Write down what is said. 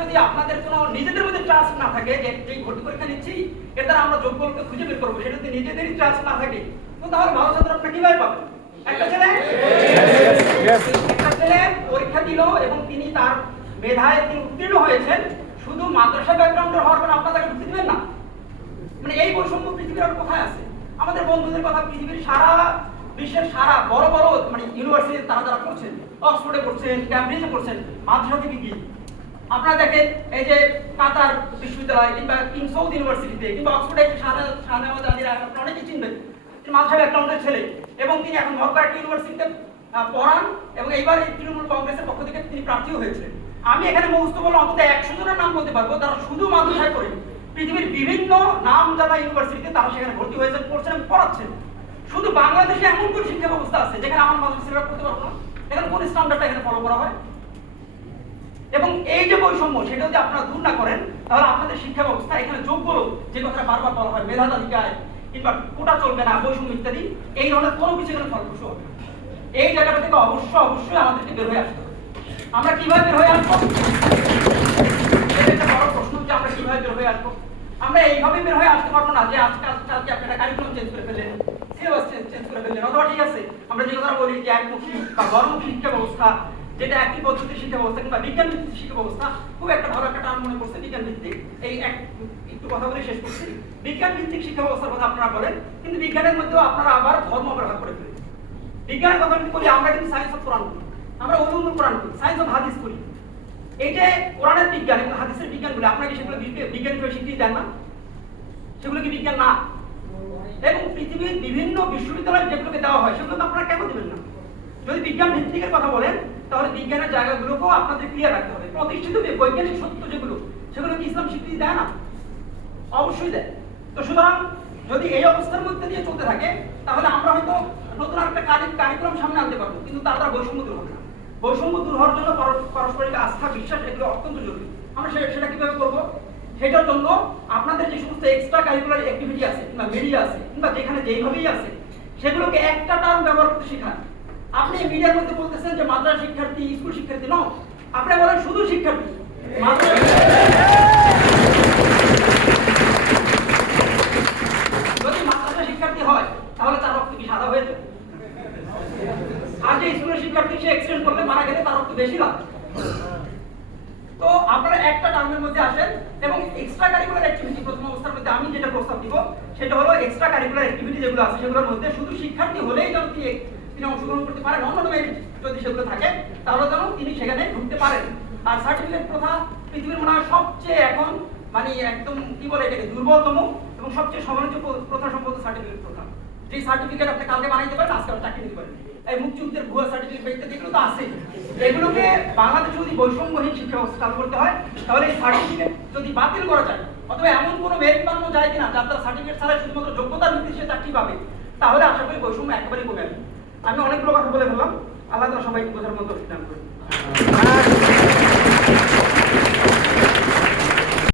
যদি আপনাদের কোনো নিজেদের মধ্যে ট্রাস্ট না থাকে যে যেই ভর্তি পরীক্ষা নিচ্ছি এর দ্বারা আমরা যোগ্যকে খুঁজে বের করবো, সেটা যদি নিজেদেরই ট্রাস্ট না থাকে তো তাহলে ভালো ছাত্র আপনারা কিভাবে পাবেন? একটা ছেলে পরীক্ষা দিল এবং তিনি তার মেধায় তিনি উত্তীর্ণ হয়েছেন, শুধু মাদ্রাসা ব্যাকগ্রাউন্ডের হওয়ার কারণে আপনারা তাকে ঢুকতে দিবেন না? মানে এই বৈষম্য পৃথিবীর আর কোথায় আছে? আমাদের বন্ধুদের কথা, পৃথিবীর সারা বিশ্বের সারা বড় বড় মানে ইউনিভার্সিটি তারা যারা পড়ছেন, অক্সফোর্ডে পড়ছেন, ক্যামব্রিজে পড়ছেন, মাদ্রাসা থেকে গিয়ে আপনারা দেখেন এই যে কাতার বিশ্ববিদ্যালয় কিংবা কিং সৌদ ইউনিভার্সিটিতে কিংবা অক্সফোর্ডে শাহনেওয়াজ আলীরা আপনারা অনেকেই চিনবেন, মাদ্রাসা ব্যাকগ্রাউন্ডের ছেলে এবং তিনি এখন মক্কা একটা ইউনিভার্সিটিতে পড়ান এবং এইবার এই তৃণমূল কংগ্রেসের পক্ষ থেকে তিনি প্রার্থীও হয়েছেন। আমি এখানে মুখস্থ বলে অন্তত 100 জনের নাম বলতে পারবো তারা শুধু মাদ্রাসায় পড়েন, পৃথিবীর বিভিন্ন নাম জানা ইউনিভার্সিটিতে তারা সেখানে ভর্তি হয়েছেন, পড়ছেন, পড়াচ্ছেন। শুধু বাংলাদেশে এমন কোন শিক্ষা ব্যবস্থা আছে যেখানে আমার মাদ্রাসারা পড়তে পারবো না? এখানে কোন স্ট্যান্ডার্ডটা এখানে ফলো করা হয়? এবং এই যে বৈষম্য সেটা যদি আপনারা দূর না করেন তাহলে আপনাদের শিক্ষা ব্যবস্থা এখানে যোগ্য যে কথাটা বারবার বলা হয় মেধা তালিকায় কিংবা কোটা চলবে না, বৈষম্য ইত্যাদি, এই ধরনের কোনো কিছু এখানে ফলপ্রসূ হবে। এই জায়গাটা থেকে অবশ্যই আমাদেরকে বের হয়ে আসতে হবে। আমরা কিভাবে বের হয়ে আসবো? এটা বড় প্রশ্ন যে আমরা কিভাবে বের হয়ে আসবো। আমরা এইভাবে বের হয়ে আসতে পারবো না যে আজকালকে আপনারা কারিকুলাম চেঞ্জ করে ফেললেন, সিলেবাস চেঞ্জ করে ফেললেন, অথবা ঠিক আছে আমরা যে কথা বলি যে একমুখী বা গণমুখী শিক্ষা ব্যবস্থা, যেটা একই পদ্ধতির শিক্ষা ব্যবস্থা কিংবা বিজ্ঞান ভিত্তিক শিক্ষা ব্যবস্থা, খুব একটা ভালো একটা টার্ম মনে করছে বিজ্ঞান ভিত্তিক। এই একটু কথা বলে শেষ করছি। বিজ্ঞান ভিত্তিক শিক্ষা ব্যবস্থার কথা আপনারা বলেন, কিন্তু বিজ্ঞানের মধ্যেও আপনারা আবার ধর্ম ব্যবহার করে ফেলেন। বিজ্ঞানের কথা যদি বলি আমরা কিন্তু সায়েন্স অফ কোরআন করি, আমরা উলুমুল কোরআন করি, সায়েন্স অফ হাদিস করি। এই যে কোরআনের বিজ্ঞান এবং হাদিসের বিজ্ঞানগুলো আপনারা কি সেগুলো বিজ্ঞান হিসেবে স্বীকৃতি দেন না? সেগুলো কি বিজ্ঞান না? এবং পৃথিবীর বিভিন্ন বিশ্ববিদ্যালয়ে যেগুলোকে দেওয়া হয় সেগুলো তো আপনারা কেন দেবেন না? যদি বিজ্ঞান ভিত্তিকের কথা বলেন তাহলে বিজ্ঞানের জায়গাগুলোকেও আপনাদের ক্লিয়ার রাখতে হবে। প্রতিষ্ঠিত বৈজ্ঞানিক সত্য যেগুলো, সেগুলো কি ইসলাম স্বীকৃতি দেয় না? অবশ্যই দেয়। তো সুতরাং যদি এই অবস্থার মধ্যে দিয়ে চলতে থাকে তাহলে আমরা হয়তো নতুন একটা কারিকুলাম সামনে আনতে পারবো, কিন্তু তার দ্বারা বৈষম্য দূর হবে না। বৈষম্য দূর হওয়ার জন্য পারস্পরিক আস্থা, বিশ্বাস এগুলো অত্যন্ত জরুরি। আমরা সেটা কিভাবে করবো? সেটার জন্য আপনাদের যে সমস্ত এক্সট্রা কারিকুলার অ্যাক্টিভিটি আছে কিংবা মিডিয়া আছে কিংবা যেখানে যেইভাবেই আছে সেগুলোকে একটা টার্ম ব্যবহার করতে শেখান। আপনি মিডিয়ার মধ্যে বলতেছেন যে মাদ্রাসা শিক্ষার্থী, স্কুল শিক্ষার্থী, ন, আপনি বলেন শুধু শিক্ষার্থী। যদি মাদ্রাসা শিক্ষার্থী হয় তাহলে তার রক্ত কি সাদা হয়ে যাবে? আর যে স্কুলের শিক্ষার্থী সে এক্সিডেন্ট করলে মারা গেলে তার রক্ত বেশি লাগবে। তো আপনারা একটা টার্মের মধ্যে আসেন এবং এক্সট্রা কারিকুলার অ্যাক্টিভিটি প্রথম অবস্থার মধ্যে আমি যেটা প্রস্তাব দিব সেটা হলো এক্সট্রা কারিকুলার অ্যাক্টিভিটি যেগুলো আছে সেগুলোর মধ্যে শুধু শিক্ষার্থী হলেই যেন তিনি অংশগ্রহণ করতে পারেন, অন্য মেরিট যদি সেগুলো থাকে তাহলে যেন তিনি সেখানে ঢুকতে পারেন। আর সার্টিফিকেট প্রথা পৃথিবীর মনে হয় সবচেয়ে এখন মানে একদম কি বলে এটাকে দুর্বলতম এবং সবচেয়ে সমালোচিত প্রথা সম্পর্ক সার্টিফিকেট প্রথা। যে সার্টিফিকেট আপনি কালকে বানাইতে পারেন, আজকে আপনি চাকরি নিতে পারেন। এই মুক্তিযুদ্ধের ভুয়া সার্টিফিকেট ইত্যাদি এগুলো তো আছে। এগুলোকে বাংলাদেশে যদি বৈষম্যহীন শিক্ষা ব্যবস্থা চালু করতে হয় তাহলে এই সার্টিফিকেট যদি বাতিল করা যায় অথবা এমন কোনো মেরিট বানানো যায় কিনা যার দ্বারা সার্টিফিকেট ছাড়া শুধুমাত্র যোগ্যতার ভিত্তিতে সে চাকরি পাবে, তাহলে আশা করি বৈষম্য একেবারেই কমে আসবে। আমি অনেকগুলো কথা বলে ফেললাম। আল্লাহ তাআলা সবাইকে বোঝার মতো দান করুন।